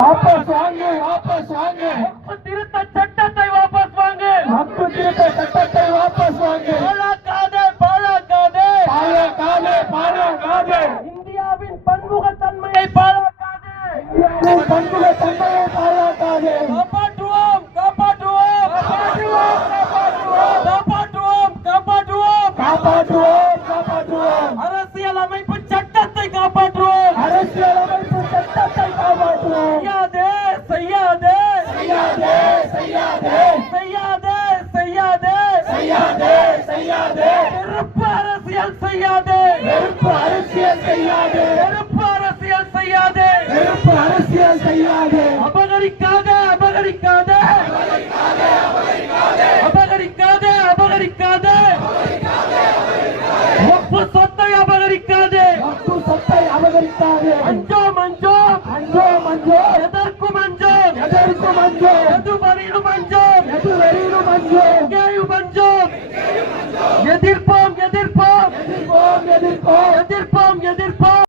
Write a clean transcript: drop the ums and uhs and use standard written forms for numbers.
வாபஸ் வாங்கு, வாபஸ் வாங்கு. வக்ஃபு திருத்த சட்டத்தை வாபஸ் வாங்கு. வக்ஃபு திருத்த சட்டத்தை வாபஸ் வாங்கு. பாழாக்காதே, பாழாக்காதே, பாழாக்காதே, பாழாக்காதே. இந்தியாவின் பன்முகத்தன்மையை பாழாக்காதே. இந்தியாவின் பன்முகத்தன்மையை பாழாக்காதே. காப்பாற்றுவோம், காப்பாற்றுவோம், காப்பாற்றுவோம், காப்பாற்றுவோம். காப்பாற்றுவோம், காப்பாற்றுவோம். காப்பாற்றுவோம், காப்பாற்றுவோம். அரசியல் அமைப்பு சட்டத்தை காப்பாற்றுவோம். அரசியலமைப்பு சட்டத்தை காப்பாற்றுவோம். செய்யாதே, செய்யாதே, செய்யாதே, செய்யாதே, செய்யாதே, செய்யாதே, செய்யாதே, செய்யாதே. வெறுப்பு அரசியல் செய்யாதே, வெறுப்பு அரசியல் செய்யாதே. வெறுப்பு அரசியல் செய்யாதே, வெறுப்பு அரசியல் செய்யாதே. அபகரிக்காதே, அபகரிக்காதே, அபகரிக்காதே, அபகரிக்காதே, வக்ஃபு சொத்தை அபகரிக்காதே. வக்ஃபு சொத்தை அபகரிக்காதே. அஞ்சோம், அஞ்சோம், அஞ்சோம், அஞ்சோம். எதற்கும் அஞ்சோம், எதற்கும் அஞ்சோம். எது வரையிலும் அஞ்சோம், எது வரையிலும் அஞ்சோம். எங்கேயும் அஞ்சோம். எதிர்ப்போம், எதிர்ப்போம், எதிர்ப்போம், எதிர்ப்போம். எதிர்ப்போம், எதிர்ப்போம்.